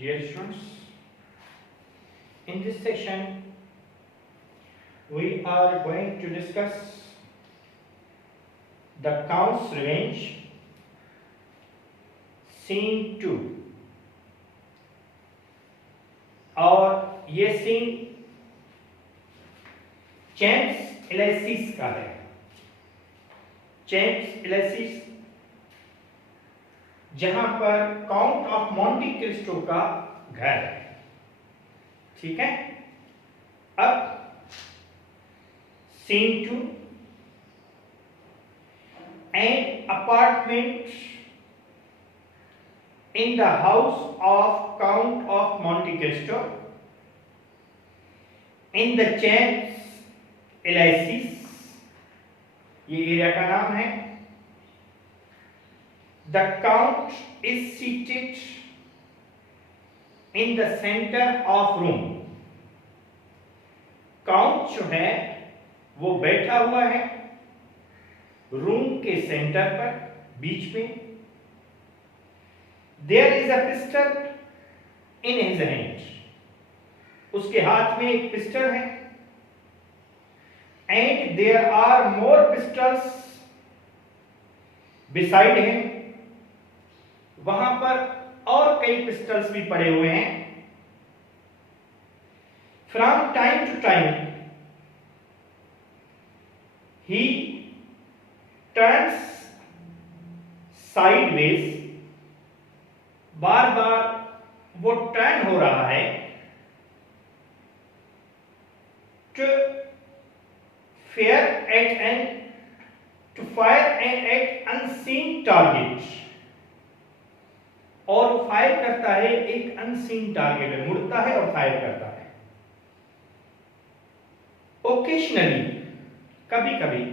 Dear students, in this session we are going to discuss the Count's Revenge, Scene 2। और ये scene champs इलेसिस का है। Champs इलेसिस जहां पर काउंट ऑफ मोंटी क्रिस्टो का घर है। ठीक है, अब scene 2, an apartment in the house of Count of Monte Cristo in the Champs Elysees, ये एरिया का नाम है। The Count is seated in the center of room। Count जो है वो बैठा हुआ है रूम के सेंटर पर, बीच में। There is a pistol in his hand। उसके हाथ में एक पिस्टल है। And there are more pistols beside him। वहां पर और कई पिस्टल्स भी पड़े हुए हैं। From time to time he turns sideways। बार बार वो टर्न हो रहा है to fire and at unseen target. और वो फायर करता है एक अनसीन टारगेट में, मुड़ता है और फायर करता है। ओकेशनली, कभी कभी,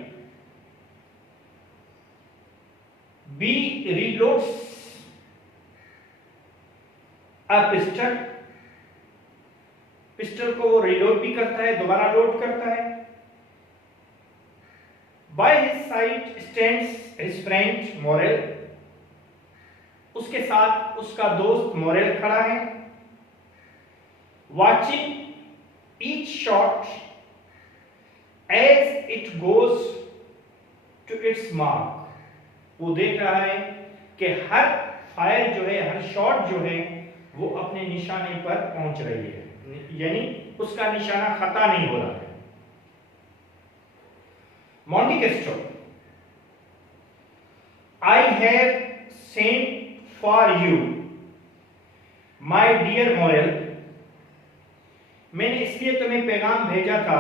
बी रीलोड्स पिस्टल। पिस्टल को वो रिलोड भी करता है, दोबारा लोड करता है। By his side stands his friend Morrel. उसके साथ उसका दोस्त मोरेल खड़ा है। Watching each shot as it goes to its mark. वो देख रहा है कि हर फायर जो है, हर शॉट जो है वो अपने निशाने पर पहुंच रही है, यानी उसका निशाना खता नहीं हो रहा है। Monte Cristo, I have sent for you my dear Morrel. मैंने इसलिए तुम्हें पैगाम भेजा था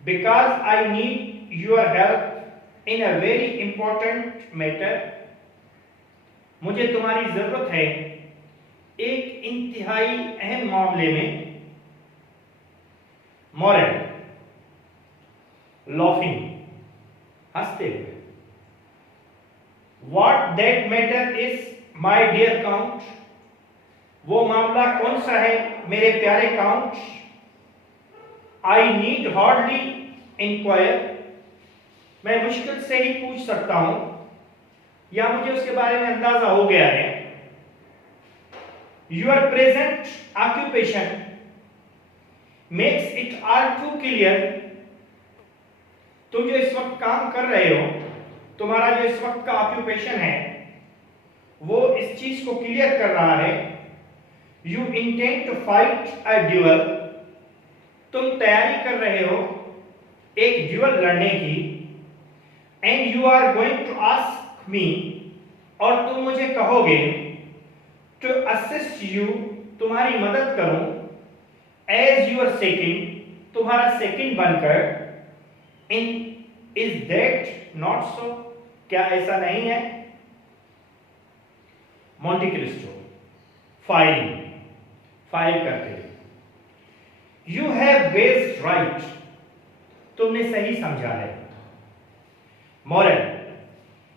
because I need your help in a very important matter. मुझे तुम्हारी जरूरत है एक इंतहाई अहम मामले में। मोरेल, लॉफिंग, हंसते हुए। What that matter is my dear count. वो मामला कौन सा है मेरे प्यारे count. I need hardly inquire. मैं मुश्किल से ही पूछ सकता हूं, या मुझे उसके बारे में अंदाजा हो गया है। Your present occupation makes it all too clear। तुम जो इस वक्त काम कर रहे हो, तुम्हारा जो इस वक्त का ऑक्यूपेशन है, वो इस चीज को क्लियर कर रहा है। You intend to fight a duel। तुम तैयारी कर रहे हो एक ड्यूअल लड़ने की। And you are going to ask me, और तुम मुझे कहोगे to assist you, तुम्हारी मदद करूं, as your second, तुम्हारा सेकंड बनकर। in is that not so? क्या ऐसा नहीं है। मोंटी क्रिस्टो, फायरिंग, फायर करते। You have guessed right। तुमने सही समझा है। Morel,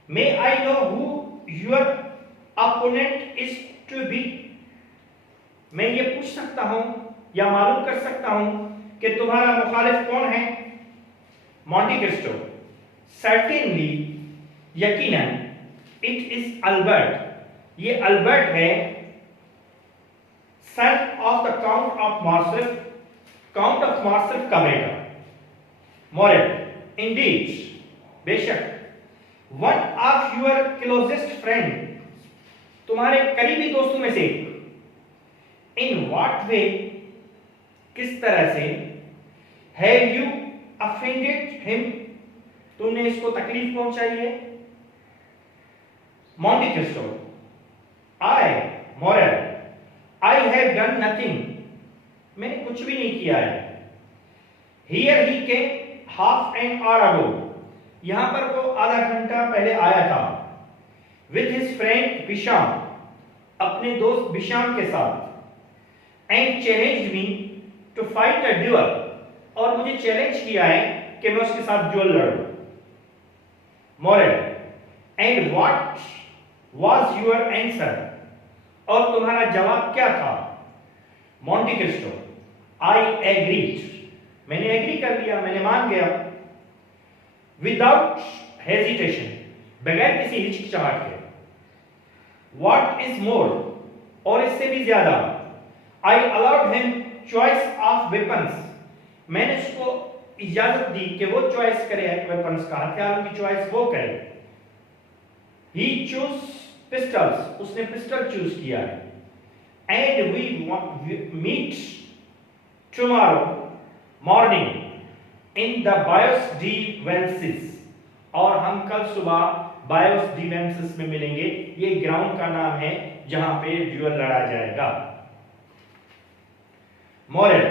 may I know who your opponent is to be। मैं ये पूछ सकता हूं या मालूम कर सकता हूं कि तुम्हारा मुखालिफ कौन है। मोंटी क्रिस्टो, सर्टेनली, यकीनन, इट इज अल्बर्ट। ये अल्बर्ट है। Son of the count of Morcerf का बेटा। मोरल, इंडीड, बेशक, one of your closest friend, तुम्हारे करीबी दोस्तों में से, इन व्हाट वे, किस तरह से, हैव यू अफेंडेड हिम, तुमने इसको तकलीफ पहुंचाई है। Monte Cristo, I, Morrel, I have done nothing, मैंने कुछ भी नहीं किया है। Here he came half an hour ago, यहां पर वो आधा घंटा पहले आया था। विथ हिज फ्रेंड बिशाम, अपने दोस्त बिशाम के साथ। And challenged me to fight a duel, और मुझे चैलेंज किया है कि मैं उसके साथ ड्यूअल लड़ूं। Morrel, and what was your answer, और तुम्हारा जवाब क्या था। मॉन्टी क्रिस्टो, आई एग्रीड, मैंने एग्री कर लिया, मैंने मान गया। विदाउट हेजिटेशन, बगैर किसी हिचकिचाहट के। व्हाट इज मोर, और इससे भी ज्यादा, I allowed him choice of weapons, मैंने उसको इजाजत दी कि वो चॉइस करे वेपन्स का, हथियारों की चॉइस वो करे। ही चूज पिस्टल्स, उसने पिस्टल चूज किया है। And we meet tomorrow morning in the Bois de Vincennes, और हम कल सुबह बायोस डी वेंसिस में मिलेंगे। ये ग्राउंड का नाम है जहां पे ड्यूअल लड़ा जाएगा। Morrel,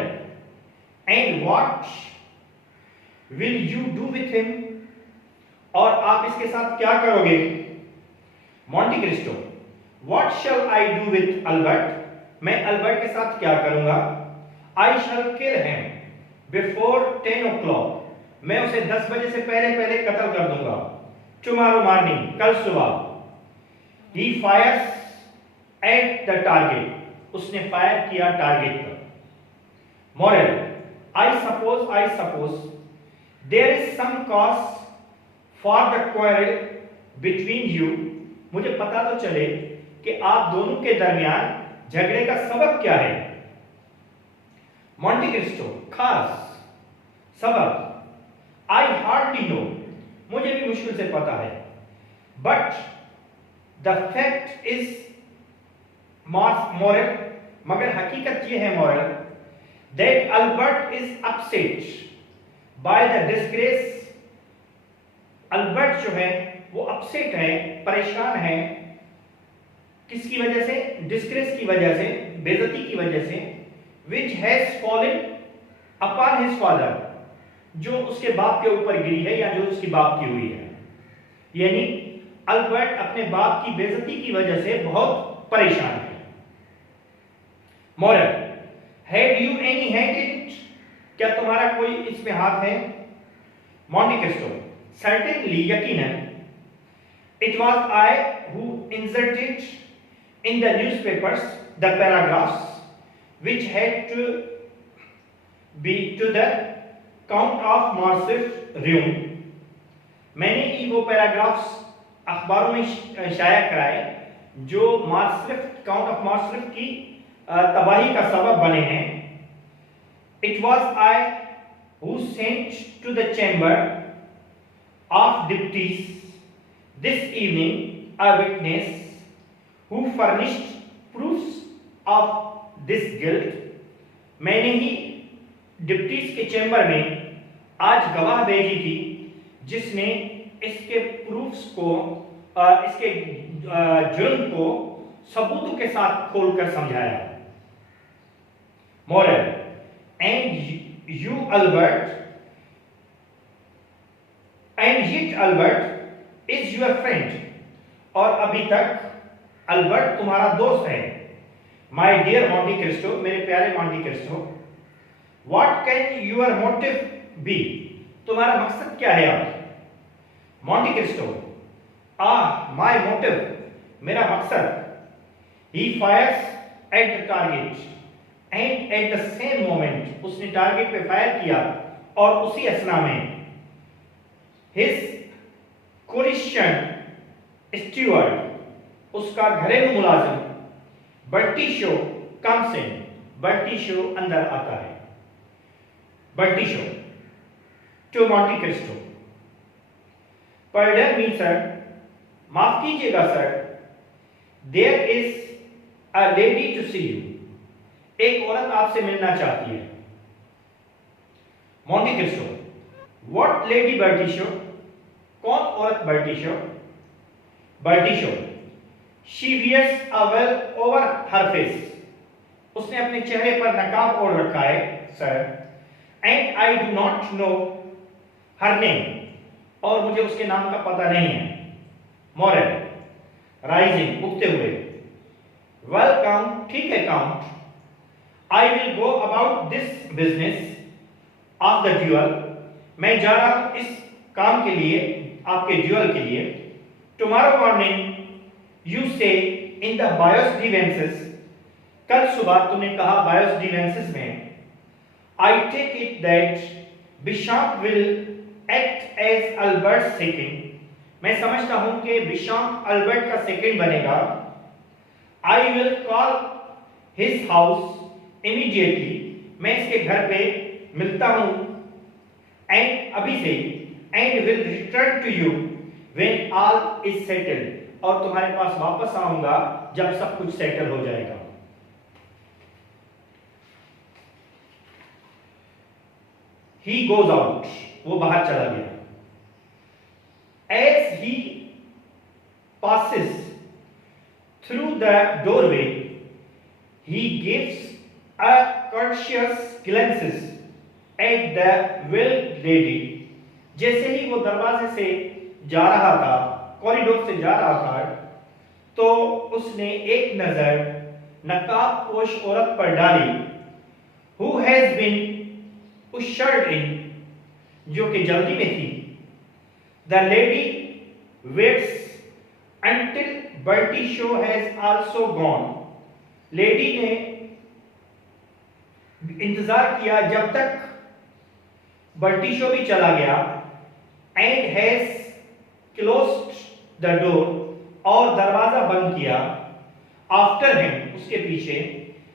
and what will you do with him, और आप इसके साथ क्या करोगे। Monte Cristo, what shall I do with Albert, मैं अल्बर्ट के साथ क्या करूंगा। आई शैल किल हिम बिफोर 10 o'clock, मैं उसे 10 बजे से पहले पहले कत्ल कर दूंगा। टुमारो मॉर्निंग, कल सुबह। He fires at the target, उसने फायर किया टारगेट पर। Morrel, I suppose there is some cause for the quarrel between you, मुझे पता तो चले कि आप दोनों के दरमियान झगड़े का सबब क्या है। मॉन्टी क्रिस्टो, खास सबब, आई हार्डली नो, मुझे भी मुश्किल से पता है। But the fact is moral, मगर हकीकत यह है moral, that Albert is upset by the disgrace, Albert जो है वो अपसेट है, परेशान है, किसकी वजह से, डिस्ग्रेस की वजह से, बेइज्जती की वजह से। Which has fallen upon his father, जो उसके बाप के ऊपर गिरी है या जो उसकी बाप की हुई है। यानी अल्बर्ट अपने बाप की बेइज्जती की वजह से बहुत परेशान है। Moral, had you any hand in it, क्या तुम्हारा कोई इसमें हाथ है। मॉन्टी क्रिस्टो, सर्टेनली, यकीनन। It was I who inserted in the newspapers the paragraphs which had to be to the count of Marsif ruin, मैंने ही वो पैराग्राफ्स अखबारों में शाया कराए जो मार्सलिफ, काउंट ऑफ मार्सलिफ की तबाही का सबब बने हैं। It was I who sent to the chamber of deputies this evening a witness who furnished proofs of this guilt, मैंने ही डिप्टीज के चैम्बर में आज गवाह भेजी थी जिसने इसके प्रूफ्स को, इसके जुर्म को सबूतों के साथ खोलकर समझाया। Moral, and you Albert, and yet Albert is your friend, और अभी तक अल्बर्ट तुम्हारा दोस्त है। माय डियर मॉन्टी क्रिस्टो, मेरे प्यारे Monte Cristo. What can your motive be, तुम्हारा मकसद क्या है अब। मॉन्टी क्रिस्टो, माय मोटिव, मेरा मकसद। He fires at the target and at the same moment, उसने टारगेट पे फायर किया और उसी असना में हिज कोलिशन स्टीवर्ड, उसका घरेलू मुलाजिम, बर्टिशो comes in. Bertichot अंदर आता है. Bertichot to Monte Cristo. Pardon me, sir. माफ कीजिएगा sir. There is a lady to see you. एक औरत आपसे मिलना चाहती है. Monte Cristo. What lady Bertichot? कौन औरत Bertichot? Bertichot. She wears a veil over her face. उसने अपने चेहरे पर नकाब ओढ़ रखा है, sir. And I do not know her name. और मुझे उसके नाम का पता नहीं है. Moral. Rising. उगते हुए. Well, Count. ठीक है, Count. I will go about this business of the duel. मैं जा रहा हूं इस काम के लिए, आपके ड्यूअल के लिए. Tomorrow morning you say in the bios grievances. कल सुबह तुमने कहा bios grievances में. I take it that Bishop will act as Albert's second. मैं समझता हूं कि बिशॉप अल्बर्ट का सेकंड बनेगा. I will call his house immediately. मैं इसके घर पे मिलता हूं. And अभी से and will return to you when all is settled. और तुम्हारे पास वापस आऊंगा जब सब कुछ सेटल हो जाएगा. He goes out. वो बाहर चला गया. As he passes through the doorway, he gives a courteous glances at the veiled lady. जैसे ही वो दरवाजे से जा रहा था, कॉरिडोर से जा रहा था, तो उसने एक नजर नकाबपोश औरत पर डाली. Who has been ushered in, जो कि जल्दी में थी. The lady waits until Bertichot has also gone. Lady ने इंतजार किया जब तक Bertichot भी चला गया. And has closed the door, और दरवाजा बंद किया. After him, उसके पीछे.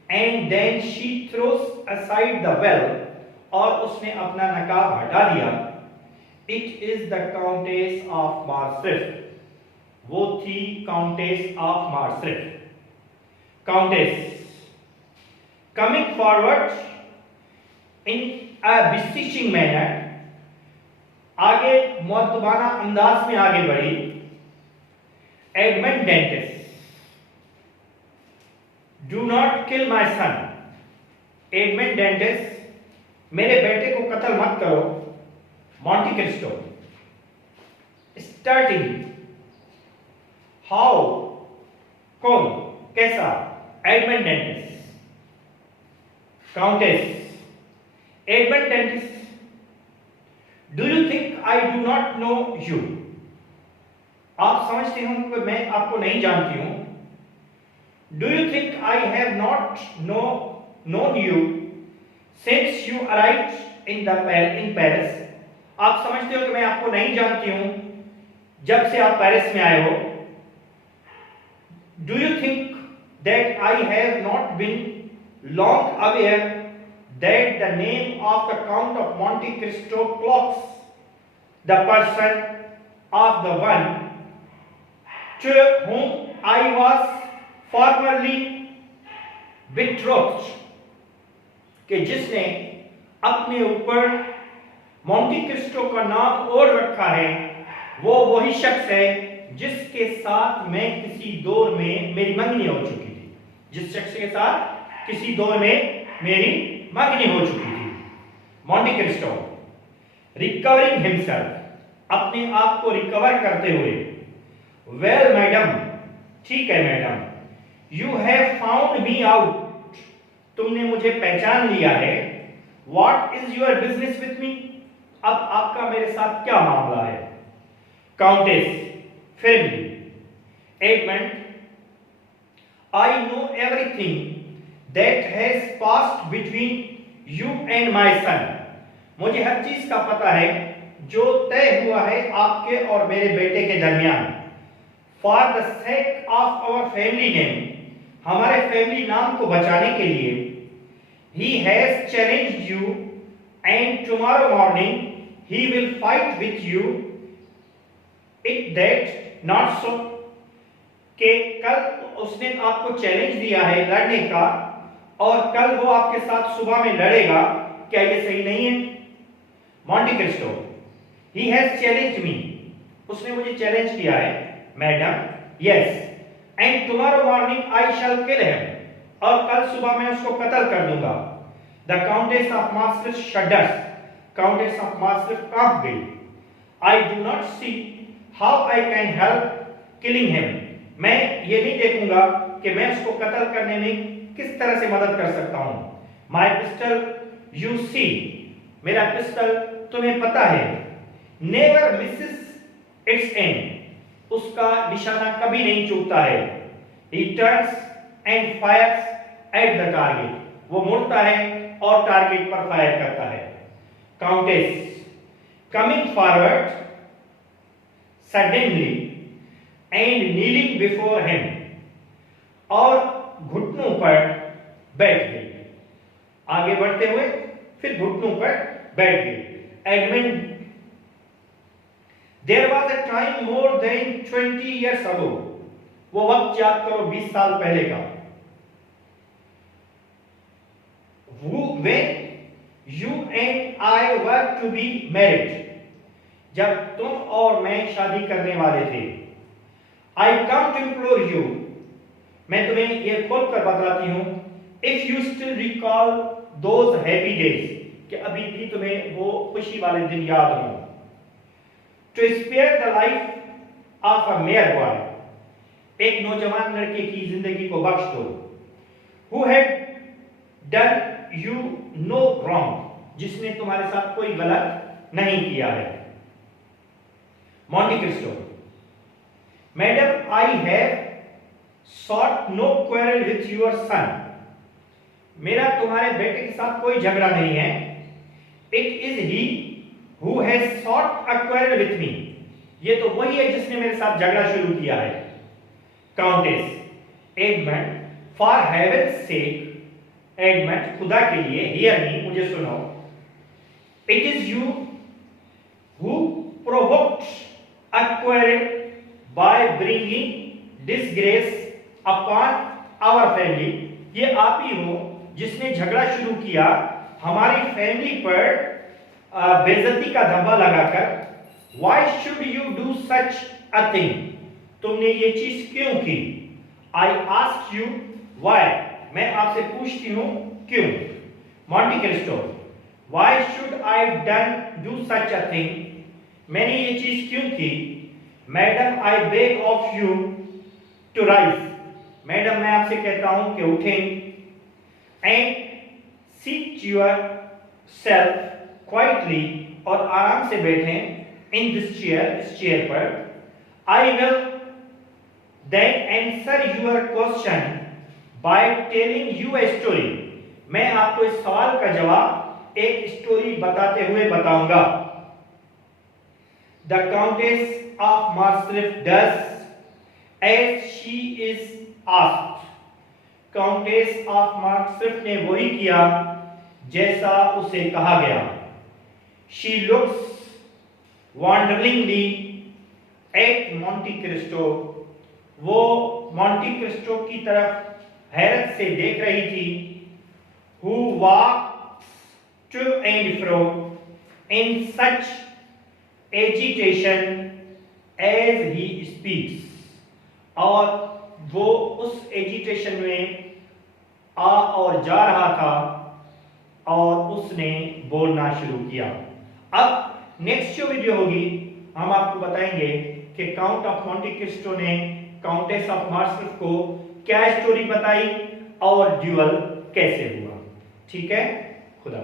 And then she throws aside the veil, और उसने अपना नकाब हटा दिया. It is the Countess of Maastricht. वो थी Countess of Maastricht. Countess coming forward in a beseeching manner. आगे मुअद्दबाना अंदाज में आगे बढ़ी. Edmund Dantes. Do not kill my son. Edmund Dantes, मेरे बेटे को कत्ल मत करो. Monte Cristo. Starting. How? कौन? कैसा? Edmund Dantes. Countess. Edmund Dantes. Do you think I do not know you? आप समझते हो कि मैं आपको नहीं जानती हूं. Do you think I have not known you since you arrived in Paris? आप समझते हो कि मैं आपको नहीं जानती हूं जब से आप पेरिस में आए हो. Do you think that I have not been long aware that the name of the Count of Monte Cristo cloaks the person of the one to whom I was formerly betrothed, कि जिसने अपने ऊपर Monty Christo का नाम ओढ़ रखा है, वो वही शख्स है जिसके साथ मैं किसी दौर में मेरी मंगनी हो चुकी थी. जिस शख्स के साथ किसी दौर में मेरी मंगनी हो चुकी थी. मोंटी क्रिस्टो रिकवरिंग हिमसेल्फ, अपने आप को रिकवर करते हुए. वेल मैडम, ठीक है madam. You have found me out, तुमने मुझे पहचान लिया है. What is your business with me, अब आपका मेरे साथ क्या मामला है. Countess firmly. Edmund, I know everything that has passed between you and my son. मुझे हर चीज का पता है जो तय हुआ है आपके और मेरे बेटे के दरमियान. For the sake of our family name, हमारे फैमिली नाम को बचाने के लिए he has challenged you and tomorrow morning he will fight with you it that not so कि कल उसने आपको चैलेंज दिया है लड़ने का और कल वो आपके साथ सुबह में लड़ेगा, क्या ये सही नहीं है? Monte Cristo, he has challenged me, उसने मुझे चैलेंज किया है madam, yes, and tomorrow morning I shall kill him, और कल सुबह मैं उसको कत्ल कर दूंगा। The Countess of Maastricht shudders, Countess of Maastricht कांप गई। I do not see how I can help killing him, मैं ये नहीं देखूंगा कि मैं उसको कत्ल करने में किस तरह से मदद कर सकता हूं। My pistol you see, मेरा पिस्टल तुम्हें पता है, never misses its aim, उसका निशाना कभी नहीं चूकता है। He turns and fires at the target, वो मुड़ता है और टारगेट पर फायर करता है। Countess coming forward suddenly and kneeling before him, और घुटनों पर बैठ गई, आगे बढ़ते हुए फिर घुटनों पर बैठ गई। Edmund There was a time more than 20 years ago, वो वक्त याद करो 20 साल पहले का, when you and I were to be married, जब तुम और मैं शादी करने वाले थे। I come to implore you, मैं तुम्हें ये खोल कर बताती हूँ, if you still recall those happy days, कि अभी भी तुम्हें वो खुशी वाले दिन याद हो, to spare the life of a mere boy, एक नौजवान लड़के की जिंदगी को बख्श दो, who had done you no wrong, जिसने तुम्हारे साथ कोई गलत नहीं किया है। Monte Cristo, madam I have sought no quarrel with your son, मेरा तुम्हारे बेटे के साथ कोई झगड़ा नहीं है। It is he who has sought a quarrel with me, ये तो वही है जिसने मेरे साथ झगड़ा शुरू किया है। Countess, Edmund, for heaven's sake, Edmund, खुदा के लिए, hear me, मुझे सुनो, it is you who provoked a quarrel by bringing disgrace upon our family, ये आप ही हो जिसने झगड़ा शुरू किया हमारी फैमिली पर बेइज्जती का धब्बा लगाकर। Why should you do such a thing, तुमने ये चीज क्यों की? I ask you why, मैं आपसे पूछती हूँ क्यों। Monte Cristo, why should I do such a thing, मैंने ये चीज क्यों की? Madam I beg of you to rise, madam मैं आपसे कहता हूं कि उठें, and seat yourself quietly, और आराम से बैठें in this chair, इस चेयर पर। I will then answer your question by telling you a story, मैं आपको इस सवाल का जवाब एक स्टोरी बताते हुए बताऊंगा। The Countess of Maastricht does as she is asked, countess of Morcerf ने वही किया जैसा उसे कहा गया। She looks wonderingly at Monte Cristo, वो मॉन्टी क्रिस्टो की तरफ हैरत से देख रही थी। Who walks to and fro in such agitation as he speaks, और वो उस एजिटेशन में आ और जा रहा था और उसने बोलना शुरू किया। अब नेक्स्ट जो वीडियो होगी हम आपको बताएंगे कि काउंट ऑफ मॉन्टे क्रिस्टो ने काउंटेस ऑफ मार्क्सफ्ट को क्या स्टोरी बताई और ड्यूअल कैसे हुआ। ठीक है, खुदा।